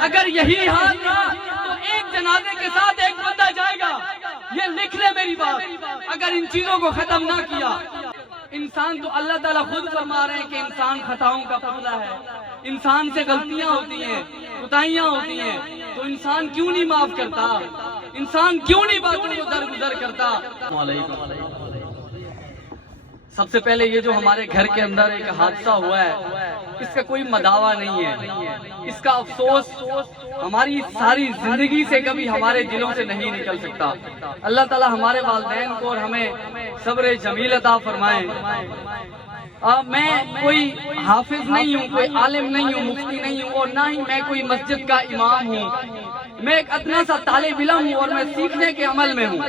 اگر یہی حال رہا تو ایک جنازے کے ساتھ ایک بندہ جائے گا. یہ لکھ لے میری بات. اگر ان چیزوں کو ختم نہ کیا، انسان تو اللہ تعالیٰ خود فرما رہے ہیں کہ انسان خطاؤں کا پتلا ہے، انسان سے غلطیاں ہوتی ہیں، کوتاہیاں ہوتی ہیں، تو انسان کیوں نہیں معاف کرتا؟ انسان کیوں نہیں باتوں کو درگزر کرتا؟ سب سے پہلے یہ جو ہمارے گھر کے اندر ایک حادثہ ہوا ہے، اس کا کوئی مداوع نہیں ہے. اس کا افسوس ہماری ساری زندگی سے کبھی ہمارے دلوں سے نہیں نکل سکتا. اللہ تعالیٰ ہمارے والدین کو اور ہمیں صبر جمیل عطا فرمائے. میں کوئی حافظ نہیں ہوں، کوئی عالم نہیں ہوں، مفتی نہیں ہوں، اور نہ ہی میں کوئی مسجد کا امام ہوں. میں ایک ادنا سا طالب علم ہوں، اور میں سیکھنے کے عمل میں ہوں،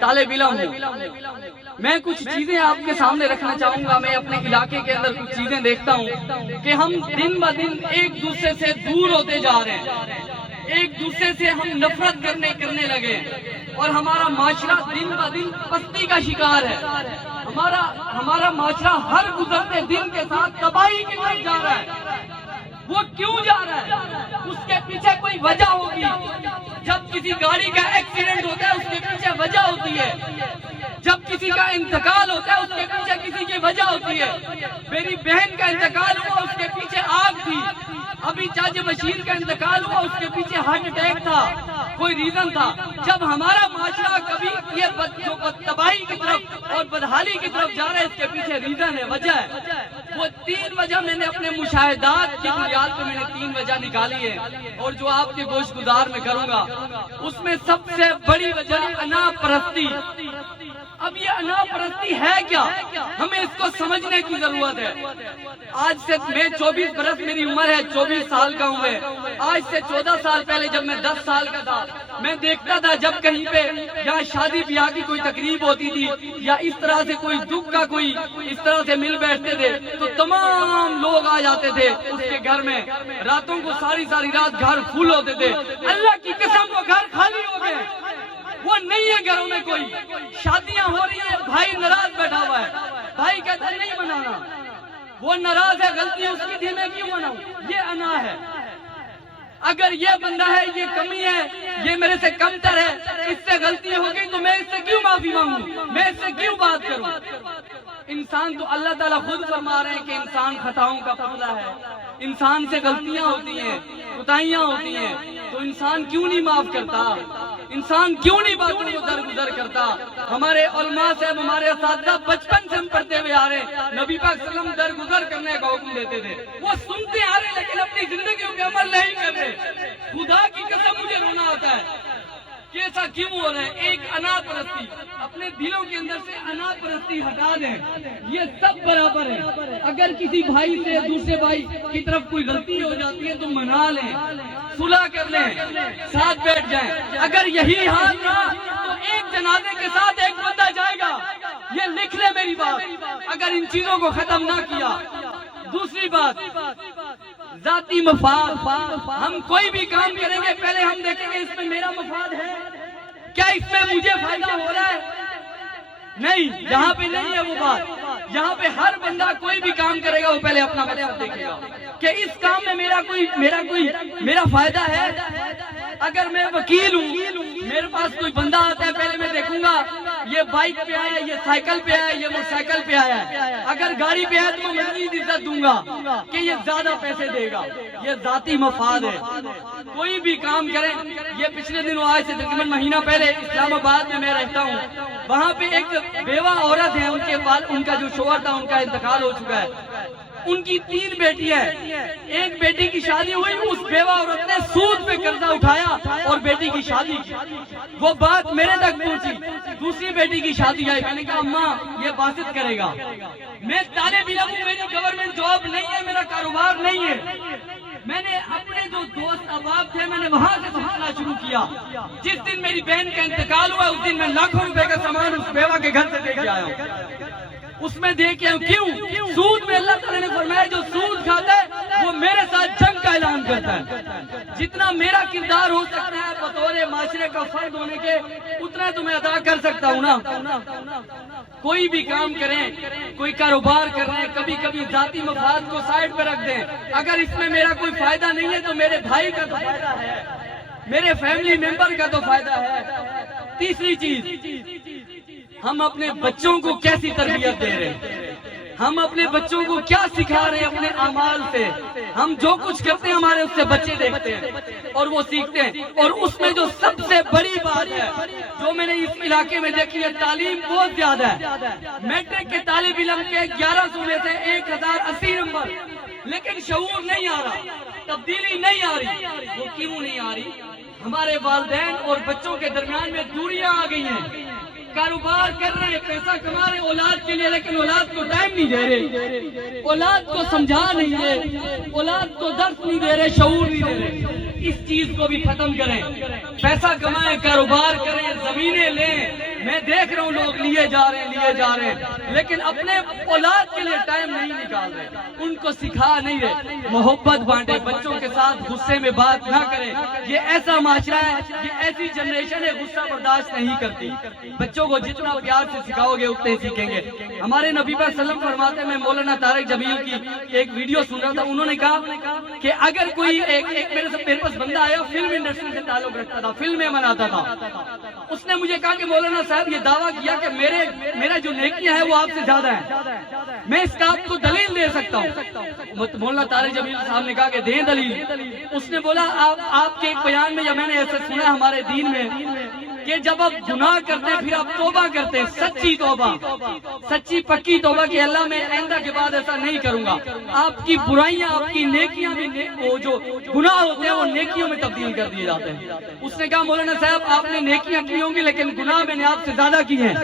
طالب علم ہوں. میں کچھ چیزیں آپ کے سامنے رکھنا چاہوں گا. میں اپنے علاقے کے اندر کچھ چیزیں دیکھتا ہوں کہ ہم دن بہ دن ایک دوسرے سے دور ہوتے جا رہے ہیں، ایک دوسرے سے ہم نفرت کرنے لگے، اور ہمارا معاشرہ دن بہ دن پستی کا شکار ہے. ہمارا معاشرہ ہر گزرتے دن کے ساتھ تباہی کی طرف جا رہا ہے. وہ کیوں جا رہا ہے؟ اس کے پیچھے کوئی وجہ ہوگی. جب کسی گاڑی کا ایکسیڈنٹ ہوتا ہے اس کے پیچھے وجہ ہوتی ہے. جب کسی کا انتقال ہوتا ہے اس کے پیچھے کسی کی وجہ ہوتی ہے. میری بہن کا انتقال ہوا، اس کے پیچھے آگ تھی. ابھی چاچا بشیر کا انتقال ہوا، اس کے پیچھے ہارٹ اٹیک تھا، کوئی ریزن تھا. جب ہمارا معاشرہ کبھی یہ تباہی کی طرف اور بدحالی کی طرف جا رہا ہے، اس کے پیچھے ریزن ہے، وجہ ہے. وہ 3 وجہ میں نے اپنے مشاہدات کی بنیاد پہ میں نے 3 وجہ نکالی ہے، اور جو آپ کے گوش گزار میں کروں گا. اس میں سب سے بڑی وجہ انا پرستی. اب یہ انا پرستی ہے کیا؟ ہمیں اس کو سمجھنے کی ضرورت ہے. آج سے میں 24 برس میری عمر ہے، 24 سال کا ہوں. آج سے 14 سال پہلے جب میں 10 سال کا تھا، میں دیکھتا تھا جب کہیں پہ یا شادی بیاہ کی کوئی تقریب ہوتی تھی، یا اس طرح سے کوئی دکھ کا کوئی اس طرح سے مل بیٹھتے تھے، تو تمام لوگ آ جاتے تھے اس کے گھر میں. راتوں کو ساری رات گھر فل ہوتے تھے. اللہ کی قسم وہ گھر خالی ہو گئے، وہ نہیں ہے گھروں میں کوئی. شادیاں ہو رہی ہیں، بھائی ناراض بیٹھا ہوا ہے. بھائی کہتا ہے نہیں منانا، وہ ناراض ہے، غلطی اس کی تھی، میں کیوں مناؤں؟ یہ انا ہے. اگر یہ بندہ ہے، یہ کمی ہے، یہ میرے سے کم تر ہے، اس سے غلطی ہو گئی تو میں اس سے کیوں معافی مانگوں؟ میں اس سے کیوں بات کروں؟ انسان تو اللہ تعالیٰ خود فرما رہے ہیں کہ انسان خطاؤں کا پتلا ہے، انسان سے غلطیاں ہوتی ہیں، کوتاہیاں ہوتی ہیں، تو انسان کیوں نہیں معاف کرتا؟ انسان کیوں نہیں باتوں کو درگزر کرتا؟ ہمارے علماء صاحب، ہمارے اساتذہ بچپن سے ہم پڑھتے ہوئے آ رہے ہیں، نبی پاک صلی اللہ علیہ وسلم درگزر کرنے کا حکم دیتے تھے. وہ سنتے آ رہے لیکن اپنی زندگیوں پہ عمل نہیں کر رہے. خدا کی قسم مجھے رونا آتا ہے کہ ایسا کیوں ہو رہا ہے. ایک انا پرستی، اپنے دلوں کے اندر سے انا پرستی ہٹا دیں. یہ سب برابر ہے. اگر کسی بھائی سے دوسرے بھائی کی طرف کوئی غلطی ہو جاتی ہے تو منا لیں، صلح کر لیں، ساتھ بیٹھ جائیں. اگر یہی حال رہا تو ایک جنازے کے ساتھ ایک بندہ جائے گا. یہ لکھ لے میری بات. اگر ان چیزوں کو ختم نہ کیا. دوسری بات، ذاتی مفاد. ہم کوئی بھی کام کریں گے پہلے ہم دیکھیں گے اس میں میرا مفاد ہے کیا، اس میں مجھے فائدہ ہو رہا ہے؟ نہیں، یہاں پہ نہیں ہے وہ بات. یہاں پہ ہر بندہ کوئی بھی کام کرے گا وہ پہلے اپنا مقصد دیکھے گا کہ اس کام میں میرا فائدہ ہے. اگر میں وکیل ہوں، میرے پاس کوئی بندہ آتا ہے، پہلے میں دیکھوں گا یہ بائک پہ آیا ہے، یہ سائیکل پہ آیا ہے، یہ موٹر سائیکل پہ آیا ہے. اگر گاڑی پہ آیا تو میں مزید عزت دوں گا کہ یہ زیادہ پیسے دے گا. یہ ذاتی مفاد ہے. کوئی بھی کام کریں. یہ پچھلے دنوں آج سے تقریباً مہینہ پہلے اسلام آباد میں میں رہتا ہوں، وہاں پہ ایک بیوہ عورت ہے، ان کا جو شوہر تھا ان کا انتقال ہو چکا ہے. ان کی 3 بیٹیاں ہیں. ایک بیٹی کی شادی ہوئی، اس بیوہ عورت نے سود پہ قرضہ اٹھایا اور بیٹی کی شادی کی. وہ بات میرے تک پہنچی. دوسری بیٹی کی شادی آئی، میں نے کہا اماں یہ باسط کرے گا. میں طالب علم ہوں، میری گورنمنٹ جاب نہیں ہے، میرا کاروبار نہیں ہے. میں نے اپنے جو دوست احباب تھے میں نے وہاں سے سلسلہ شروع کیا. جس دن میری بہن کا انتقال ہوا اس دن میں لاکھوں روپے کا سامان اس بیوہ کے گھر سے دے کے آیا ہوں. اس میں دے کے کیوں؟ سود میں اللہ تعالیٰ نے فرمایا جو سود کھاتا ہے وہ میرے ساتھ جنگ کا اعلان کرتا ہے. جتنا میرا کردار ہو سکتا ہے بطور معاشرے کا فرد ہونے کے, اتنا تو میں ادا کر سکتا ہوں نا. کوئی بھی کام کریں, کوئی کاروبار کر رہے ہیں, کبھی کبھی ذاتی مفاد کو سائڈ پہ رکھ دیں. اگر اس میں میرا کوئی فائدہ نہیں ہے تو میرے بھائی کا تو فائدہ ہے, میرے فیملی ممبر کا تو فائدہ ہے. تیسری چیز, ہم اپنے بچوں کو کیسی تربیت دے رہے ہیں, ہم اپنے بچوں کو کیا سکھا رہے ہیں اپنے اعمال سے. ہم جو کچھ کرتے ہیں ہمارے اس سے بچے دیکھتے ہیں اور وہ سیکھتے ہیں. اور اس میں جو سب سے بڑی بات ہے جو میں نے اس علاقے میں دیکھی ہے, تعلیم بہت زیادہ ہے. میٹرک کے طالب علم کے 1100 میں سے 1080 نمبر, لیکن شعور نہیں آ رہا, تبدیلی نہیں آ رہی. وہ کیوں نہیں آ رہی؟ ہمارے والدین اور بچوں کے درمیان میں دوریاں آ گئی ہیں. کاروبار کر رہے ہیں, پیسہ کما رہے ہیں اولاد کے لیے, لیکن اولاد کو ٹائم نہیں دے رہے, اولاد کو سمجھا نہیں رہے, اولاد کو درس نہیں دے رہے, شعور نہیں دے رہے. اس چیز کو بھی ختم کریں. پیسہ کمائیں, کاروبار کریں, زمینیں لیں. میں دیکھ رہا ہوں لوگ لیے جا رہے ہیں, لیکن اپنے اولاد کے لیے ٹائم نہیں نکال رہے, ان کو سکھا نہیں رہے. محبت بانٹے, بچوں کے ساتھ غصے میں بات نہ کریں. یہ ایسا معاشرہ ہے, یہ ایسی جنریشن ہے غصہ برداشت نہیں کرتی. بچوں کو جتنا پیار سے سکھاؤ گے اتنے سیکھیں گے. ہمارے نبی پاک صلی اللہ علیہ وسلم فرماتے ہیں, میں مولانا طارق جمیل کی ایک ویڈیو سن رہا تھا, انہوں نے کہا کہ اگر کوئی میرے پاس بندہ آیا فلم انڈسٹری سے تعلق رکھتا تھا, فلمیں بناتا تھا, اس نے مجھے کہا کہ مولانا صاحب یہ دعویٰ کیا کہ میرا جو نیکیاں ہیں وہ آپ سے زیادہ ہیں, میں اس کا آپ کو دلیل دے سکتا ہوں. مولانا طارق جمیل صاحب نے کہا کہ دیں دلیل. اس نے بولا آپ کے ایک بیان میں, یا میں نے ایسا سنا ہمارے دین میں کہ جب آپ گناہ کرتے ہیں پھر آپ توبہ کرتے ہیں, سچی توبہ, سچی پکی توبہ کہ اللہ میں آئندہ کے بعد ایسا نہیں کروں گا. آپ کی برائیاں, آپ کی نیکیاں بھی, وہ جو گناہ ہوتے ہیں وہ نیکیوں میں تبدیل کر دیے جاتے ہیں. اس نے کہا مولانا صاحب آپ نے نیکیاں کی ہوں گی لیکن گناہ میں نے آپ سے زیادہ کی ہیں,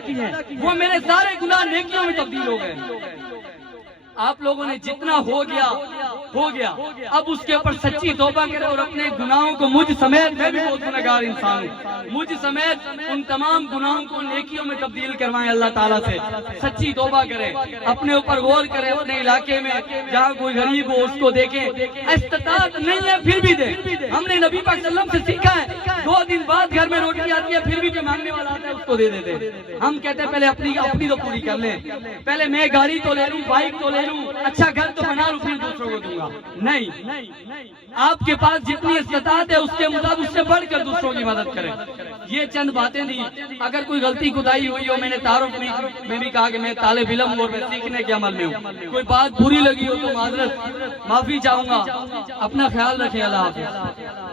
وہ میرے سارے گناہ نیکیوں میں تبدیل ہو گئے. آپ لوگوں نے جتنا ہو گیا, اب اس کے اوپر سچی توبہ کرے اور اپنے گناہوں کو, مجھ سمیت, میں بھی بہت گنہگار انسان ہوں, مجھ سمیت ان تمام گناہوں کو نیکیوں میں تبدیل کروائیں اللہ تعالیٰ سے. سچی توبہ کریں, اپنے اوپر غور کریں, اپنے علاقے میں جہاں کوئی غریب ہو اس کو دیکھیں. استطاعت نہیں ہے پھر بھی دیں. ہم نے نبی پاک صلی اللہ علیہ وسلم سے سیکھا ہے, 2 دن بعد گھر میں روٹی آتی ہے پھر بھی جو مانگنے والا آتا ہے اس کو دے دیتے. ہم کہتے ہیں پہلے اپنی تو پوری کر لیں, پہلے میں گاڑی تو لے لوں, بائک تو لے لوں, اچھا گھر تو بنا لوں, پھر دوسروں کو دوں گا. نہیں, آپ کے پاس جتنی استطاعت ہے اس کے مطابق اس سے بڑھ کر دوسروں کی مدد کریں. یہ چند باتیں تھی. اگر کوئی غلطی کوتاہی ہوئی ہو, میں نے تعارف میں بھی کہا کہ میں طالب علم ہوں اور میں سیکھنے کے عمل میں ہوں, کوئی بات بری لگی ہو تو معذرت, معافی چاہوں گا. اپنا خیال رکھیں. اللہ حافظ.